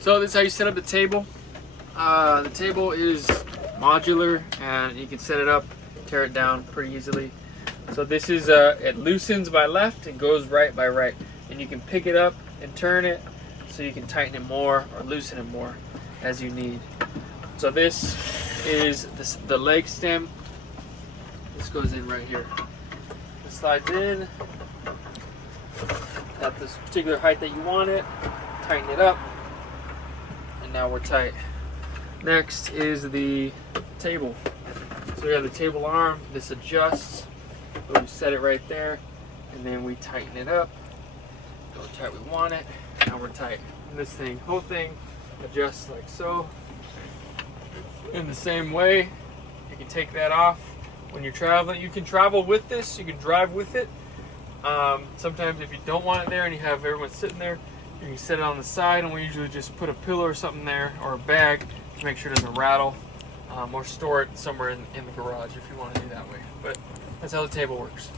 So this is how you set up the table. The table is modular and you can set it up, tear it down pretty easily. So this is, it loosens by left and goes right by right. And you can pick it up and turn it so you can tighten it more or loosen it more as you need. So this is the leg stem. This goes in right here. This slides in at this particular height that you want it. Tighten it up. And now we're tight. Next is the table. So we have the table arm. This adjusts. So we set it right there, and then we tighten it up. Go tight we want it. Now we're tight. And this whole thing adjusts like so. In the same way, you can take that off when you're traveling. You can travel with this. You can drive with it. Sometimes if you don't want it there and you have everyone sitting there, you can set it on the side, and we usually just put a pillow or something there, or a bag, to make sure it doesn't rattle, or store it somewhere in the garage if you want to do that way. But that's how the table works.